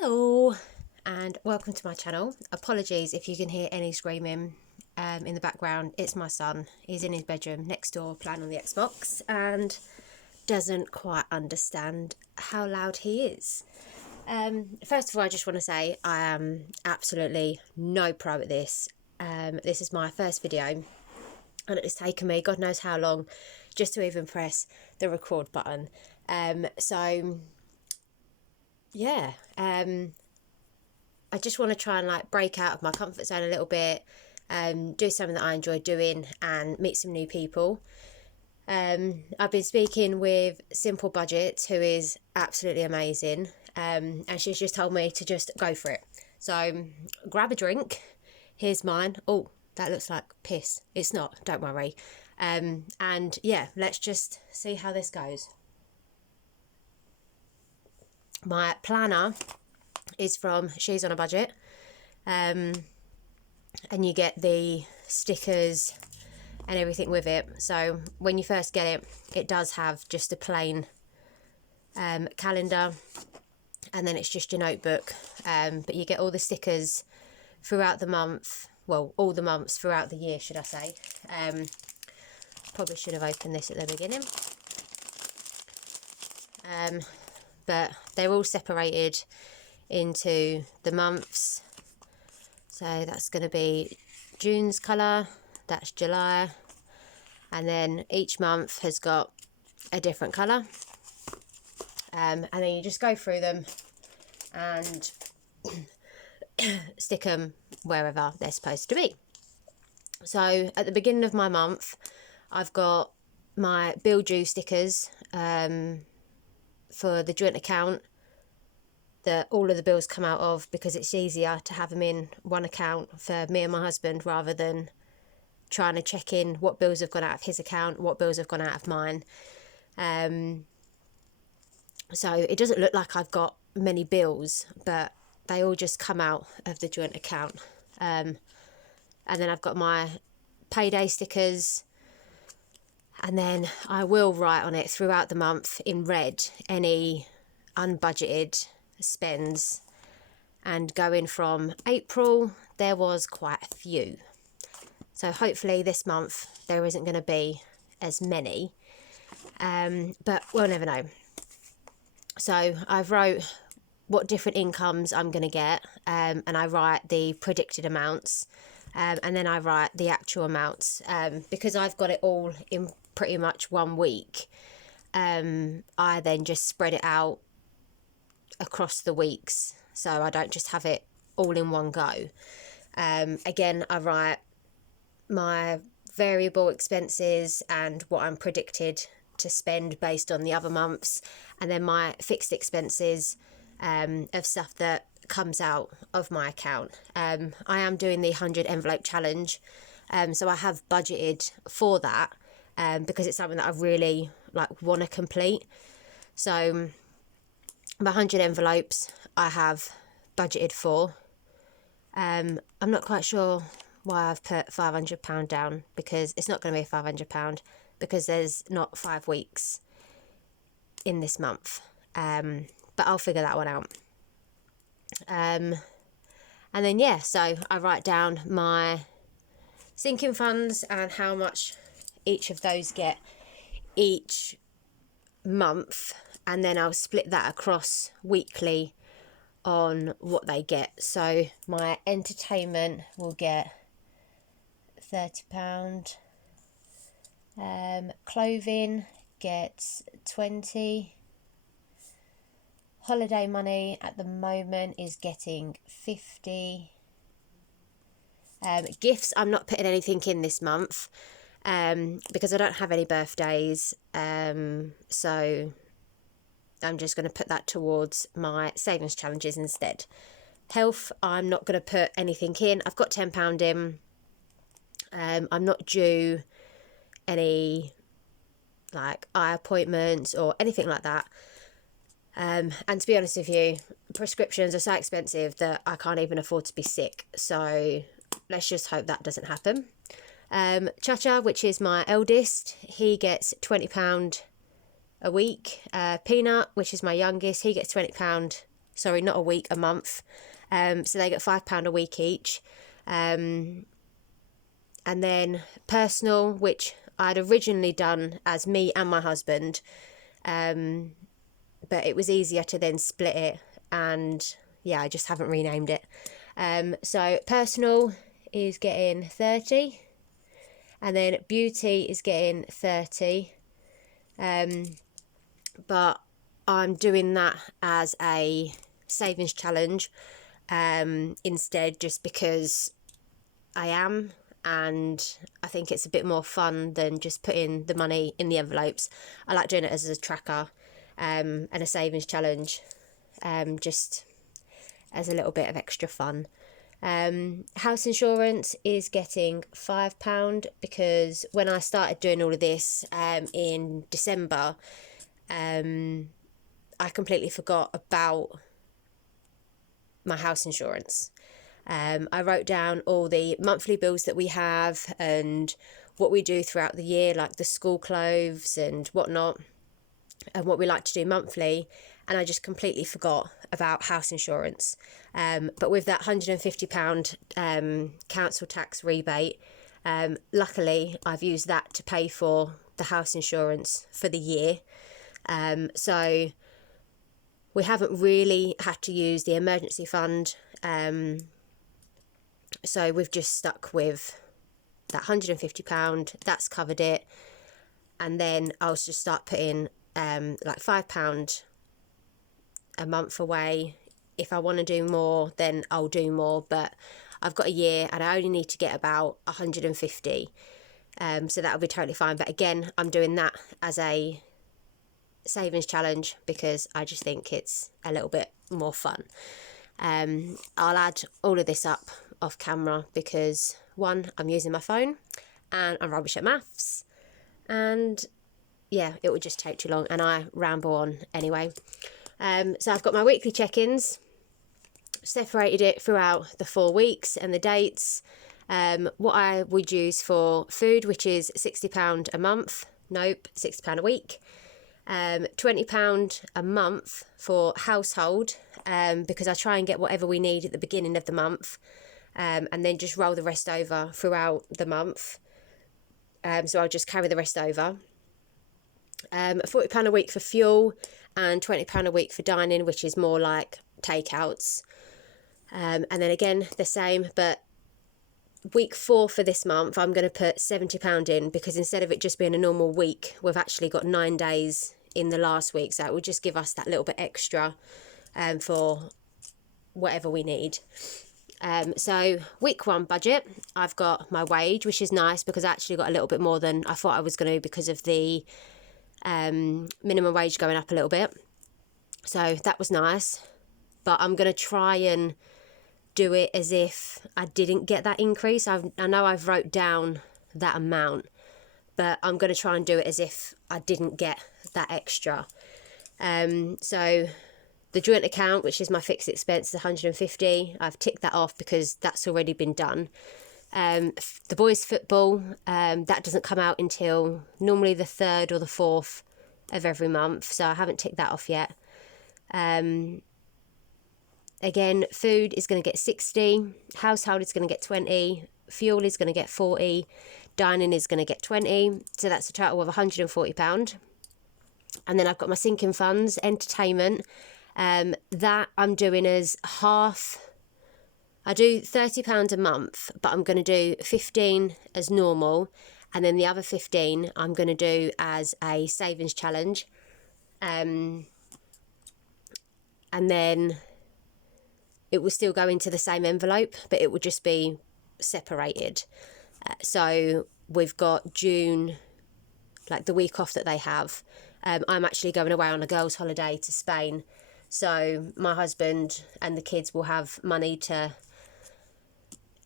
Hello and welcome to my channel. Apologies if you can hear any screaming in the background. It's my son. He's in his bedroom next door playing on the Xbox and doesn't quite understand how loud he is. First of all, I just want to say I am absolutely no pro at this. This is my first video and it's taken me God knows how long just to even press the record button. I just want to try and break out of my comfort zone a little bit, do something that I enjoy doing and meet some new people. I've been speaking with Simple Budget, who is absolutely amazing, and she's just told me to just go for it. So grab a drink. Here's mine. Oh, that looks like piss. It's not, don't worry. And yeah, let's just see how this goes. My planner is from She's on a Budget, and you get the stickers and everything with it. So when you first get it, it does have just a plain calendar, and then it's just your notebook, but you get all the stickers throughout the month, well, all the months throughout the year, should I say. Probably should have opened this at the beginning. But they're all separated into the months. So that's going to be June's colour, that's July, and then each month has got a different colour. And then you just go through them and stick them wherever they're supposed to be. So at the beginning of my month, I've got my bill due stickers for the joint account that all of the bills come out of, because it's easier to have them in one account for me and my husband rather than trying to check in what bills have gone out of his account, what bills have gone out of mine. So it doesn't look like I've got many bills, but they all just come out of the joint account. And then I've got my payday stickers, and then I will write on it throughout the month in red any unbudgeted spends, and going from April there was quite a few, so hopefully this month there isn't going to be as many, but we'll never know. So I've wrote what different incomes I'm going to get, and I write the predicted amounts, and then I write the actual amounts, because I've got it all in pretty much 1 week. I then just spread it out across the weeks, so I don't just have it all in one go. Again, I write my variable expenses and what I'm predicted to spend based on the other months, and then my fixed expenses of stuff that comes out of my account. I am doing the 100 envelope challenge, so I have budgeted for that, because it's something that I really want to complete. So my 100 envelopes I have budgeted for. I'm not quite sure why I've put £500 down, because it's not going to be £500, because there's not 5 weeks in this month, but I'll figure that one out. And then yeah, so I write down my sinking funds and how much each of those get each month, and then I'll split that across weekly on what they get. So my entertainment will get £30, clothing gets 20, holiday money at the moment is getting 50. Gifts, I'm not putting anything in this month, because I don't have any birthdays, so I'm just going to put that towards my savings challenges instead. Health, I'm not going to put anything in. I've got £10 in. I'm not due any eye appointments or anything like that. And to be honest with you, prescriptions are so expensive that I can't even afford to be sick. So let's just hope that doesn't happen. Chacha, which is my eldest, he gets £20 a week. Peanut, which is my youngest, he gets £20 sorry, not a week, a month. So they get £5 a week each. And then personal, which I'd originally done as me and my husband, but it was easier to then split it, and yeah, I just haven't renamed it. So personal is getting 30, and then beauty is getting 30. But I'm doing that as a savings challenge instead, just because I am, and I think it's a bit more fun than just putting the money in the envelopes. I like doing it as a tracker and a savings challenge, just as a little bit of extra fun. House insurance is getting £5 because when I started doing all of this in December, I completely forgot about my house insurance. I wrote down all the monthly bills that we have and what we do throughout the year, like the school clothes and whatnot, and what we like to do monthly, and I just completely forgot about house insurance. But with that £150 council tax rebate, luckily I've used that to pay for the house insurance for the year. So we haven't really had to use the emergency fund. So we've just stuck with that £150. That's covered it. And then I'll just start putting like £5 a month away. If I want to do more, then I'll do more. But I've got a year and I only need to get about 150. So that'll be totally fine. But again, I'm doing that as a savings challenge because I just think it's a little bit more fun. I'll add all of this up off camera because one, I'm using my phone and I'm rubbish at maths, and yeah, it would just take too long and I ramble on anyway. So I've got my weekly check-ins, separated it throughout the 4 weeks and the dates. What I would use for food, which is £60 a month, nope, £60 a week. £20 a month for household, because I try and get whatever we need at the beginning of the month, and then just roll the rest over throughout the month. So I'll just carry the rest over. £40 a week for fuel and £20 a week for dining, which is more like takeouts. And then again, the same, but week 4 for this month, I'm going to put £70 in because instead of it just being a normal week, we've actually got 9 days in the last week. So it will just give us that little bit extra for whatever we need. So week 1 budget, I've got my wage, which is nice because I actually got a little bit more than I thought I was going to because of the minimum wage going up a little bit. So that was nice. But I'm going to try and do it as if I didn't get that increase. I know I've wrote down that amount, but I'm going to try and do it as if I didn't get that extra. So the joint account, which is my fixed expense, is 150. I've ticked that off because that's already been done. The boys' football, that doesn't come out until normally the 3rd or the 4th of every month, so I haven't ticked that off yet. Again, food is going to get 60, household is going to get 20, fuel is going to get 40, dining is going to get 20, so that's a total of £140. And then I've got my sinking funds, entertainment, that I'm doing as half. I do £30 a month, but I'm going to do 15 as normal, and then the other 15 I'm going to do as a savings challenge. And then it will still go into the same envelope, but it will just be separated. So we've got June, like the week off that they have. I'm actually going away on a girls' holiday to Spain. So my husband and the kids will have money to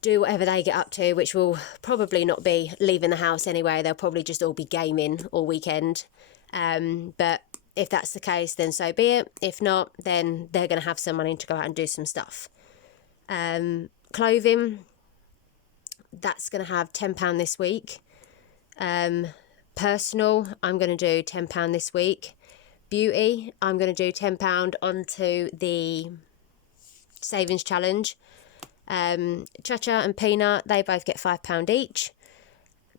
do whatever they get up to, which will probably not be leaving the house anyway. They'll probably just all be gaming all weekend. But if that's the case, then so be it. If not, then they're going to have some money to go out and do some stuff. Clothing, that's going to have £10 this week. Personal, I'm going to do £10 this week. beauty, I'm going to do £10 onto the savings challenge. Cha-Cha and Peanut, they both get £5 each.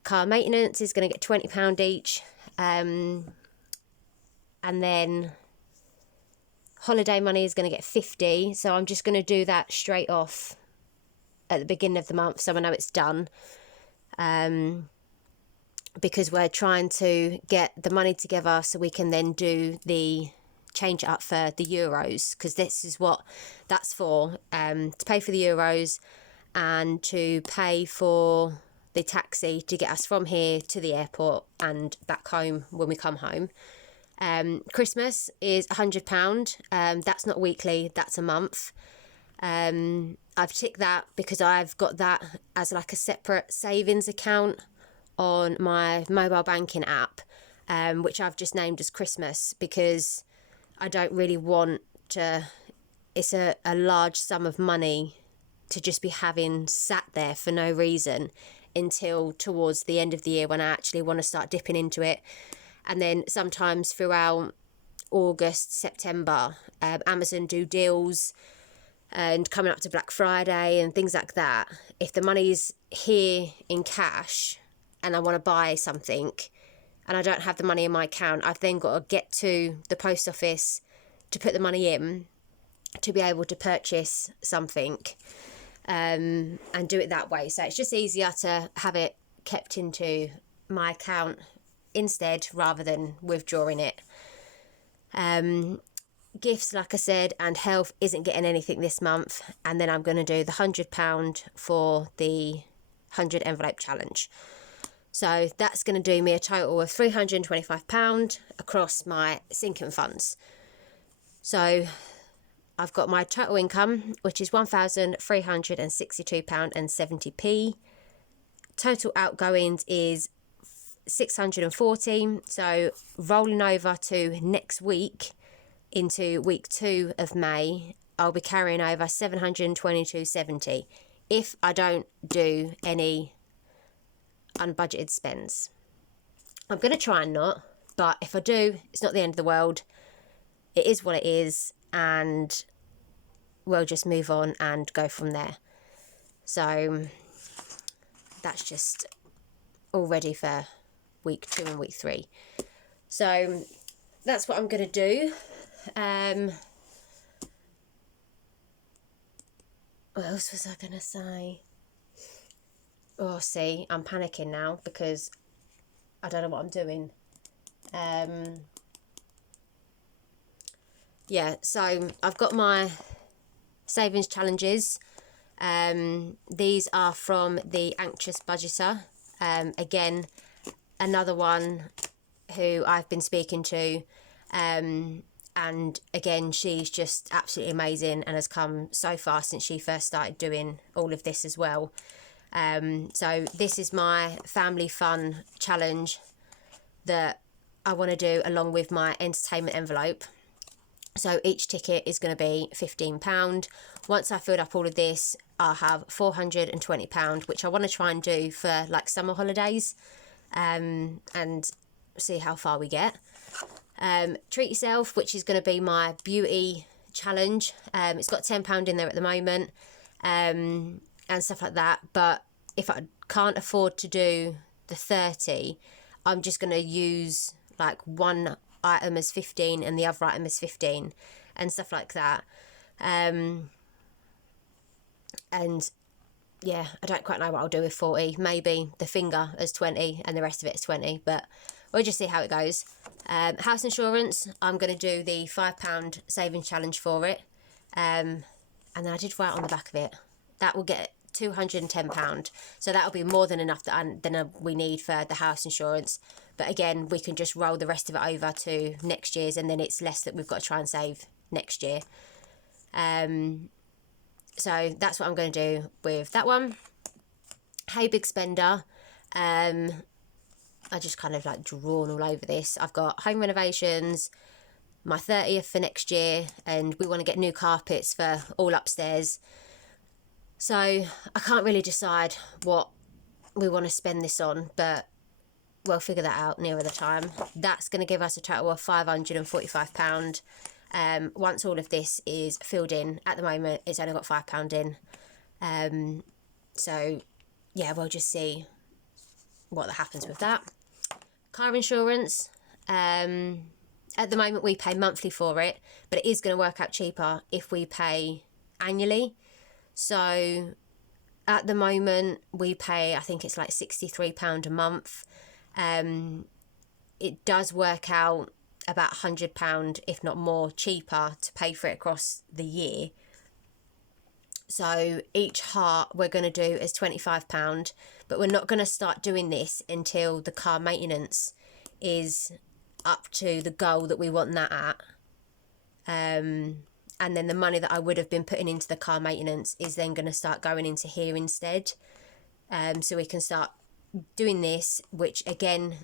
Car maintenance is going to get £20 each. And then holiday money is going to get 50. So I'm just going to do that straight off at the beginning of the month, so I know it's done. Because we're trying to get the money together so we can then do the change it up for the euros, because this is what that's for, to pay for the euros and to pay for the taxi to get us from here to the airport and back home when we come home. Christmas is £100. That's not weekly, that's a month. I've ticked that because I've got that as like a separate savings account on my mobile banking app, which I've just named as Christmas, because I don't really want to, it's a large sum of money to just be having sat there for no reason until towards the end of the year when I actually want to start dipping into it. And then sometimes throughout August, September, Amazon do deals, and coming up to Black Friday and things like that. If the money's here in cash and I want to buy something and I don't have the money in my account, I've then got to get to the post office to put the money in to be able to purchase something, and do it that way. So it's just easier to have it kept into my account instead rather than withdrawing it. Gifts, like I said, and health isn't getting anything this month. And then I'm going to do the £100 for the 100 envelope challenge. So that's going to do me a total of £325 across my sinking funds. So I've got my total income, which is £1,362.70p. Total outgoings is 640. So rolling over to next week, into week 2 of May, I'll be carrying over 722.70 if I don't do any unbudgeted spends. I'm going to try and not, but if I do, it's not the end of the world. It is what it is, and we'll just move on and go from there. So that's just all ready for week 2 and week 3. So that's what I'm going to do. What else was I going to say? Oh, see, I'm panicking now because I don't know what I'm doing. Yeah, so I've got my savings challenges. These are from the Anxious Budgeter. Again, another one who I've been speaking to. And again, she's just absolutely amazing and has come so far since she first started doing all of this as well. So this is my family fun challenge that I want to do along with my entertainment envelope. So each ticket is going to be £15. Once I filled up all of this, I'll have £420, which I want to try and do for like summer holidays, and see how far we get. Treat Yourself, which is going to be my beauty challenge. It's got £10 in there at the moment, and stuff like that. But if I can't afford to do the 30, I'm just going to use like one item as 15 and the other item as 15 and stuff like that. And yeah, I don't quite know what I'll do with 40. Maybe the finger as 20 and the rest of it is 20, but we'll just see how it goes. House insurance, I'm going to do the £5 savings challenge for it. And then I did write on the back of it, that will get £210. So that'll be more than enough than we need for the house insurance. But again, we can just roll the rest of it over to next year's, and then it's less that we've got to try and save next year. So that's what I'm going to do with that one. Hey Big Spender. I just kind of like drawn all over this. I've got home renovations, my 30th for next year, and we want to get new carpets for all upstairs. So I can't really decide what we want to spend this on, but we'll figure that out nearer the time. That's going to give us a total of £545. Once all of this is filled in, at the moment it's only got £5 in. So yeah, we'll just see what happens with that. Car insurance, at the moment we pay monthly for it, but it is going to work out cheaper if we pay annually. So at the moment we pay, I think it's like £63 a month. It does work out about £100, if not more, cheaper to pay for it across the year. So each heart we're going to do is £25, but we're not going to start doing this until the car maintenance is up to the goal that we want that at. And then the money that I would have been putting into the car maintenance is then going to start going into here instead. So we can start doing this, which again,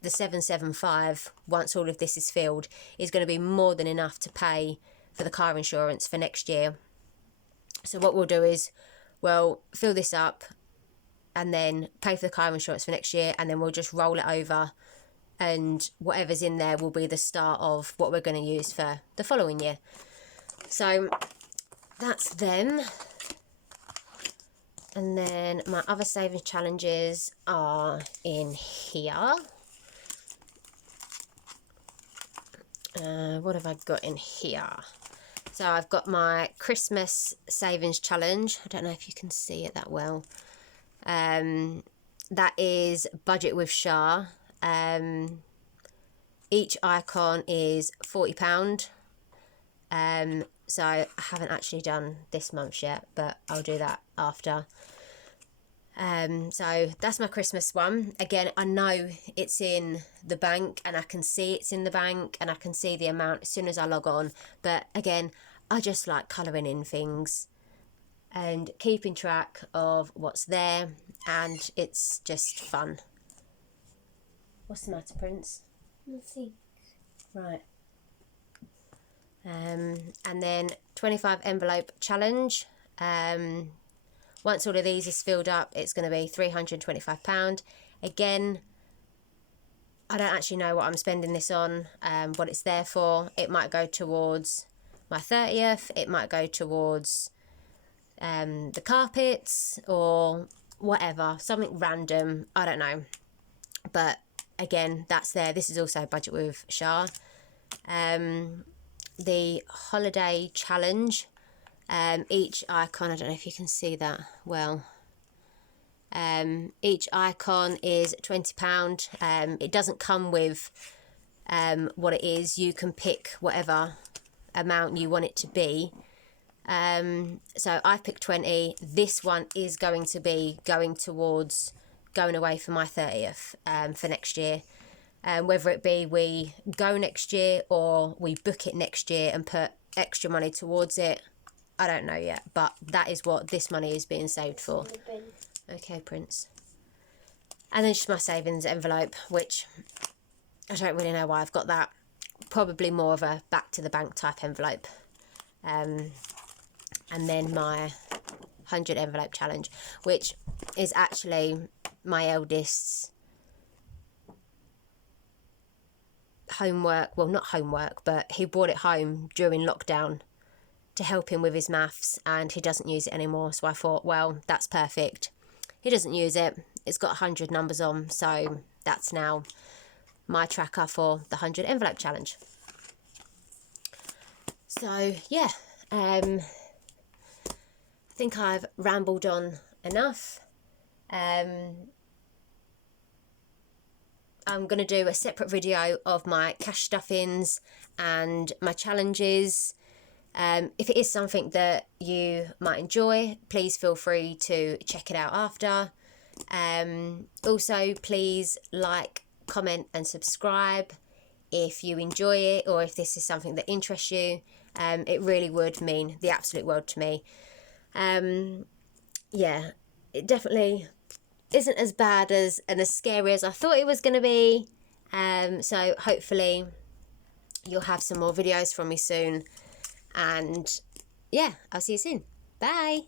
the 775, once all of this is filled, is going to be more than enough to pay for the car insurance for next year. So what we'll do is we'll fill this up and then pay for the car insurance for next year, and then we'll just roll it over, and whatever's in there will be the start of what we're going to use for the following year. So that's them. And then my other savings challenges are in here. What have I got in here? So I've got my Christmas savings challenge. I don't know if you can see it that well. That is budget with Shah. Each icon is £40. So I haven't actually done this month's yet, but I'll do that after. So that's my Christmas one. Again, I know it's in the bank, and I can see it's in the bank, and I can see the amount as soon as I log on. But again, I just like colouring in things and keeping track of what's there, and it's just fun. What's the matter, Prince? Nothing. Right. And then 25 envelope challenge. Once all of these is filled up, it's going to be £325. Again, I don't actually know what I'm spending this on, what it's there for. It might go towards my 30th. It might go towards the carpets or whatever. Something random. I don't know. But again, that's there. This is also budget with Shah. The holiday challenge. Each icon, I don't know if you can see that well. Each icon is £20. It doesn't come with what it is. You can pick whatever amount you want it to be. So I picked 20. This one is going to be going towards going away for my 30th for next year. Whether it be we go next year or we book it next year and put extra money towards it, I don't know yet, but that is what this money is being saved for. Okay, Prince. And then just my savings envelope, which I don't really know why I've got that. Probably more of a back to the bank type envelope. And then my 100 envelope challenge, which is actually my eldest's homework. Well, not homework, but he brought it home during lockdown to help him with his maths, and he doesn't use it anymore. So I thought, well, that's perfect. He doesn't use it. It's got 100 numbers on, so that's now my tracker for the 100 envelope challenge. So yeah, I think I've rambled on enough. I'm going to do a separate video of my cash stuffings and my challenges. If it is something that you might enjoy, please feel free to check it out after. Also, please like, comment and subscribe if you enjoy it, or if this is something that interests you. It really would mean the absolute world to me. Yeah, it definitely isn't as bad as and as scary as I thought it was going to be. So hopefully you'll have some more videos from me soon. And yeah, I'll see you soon. Bye.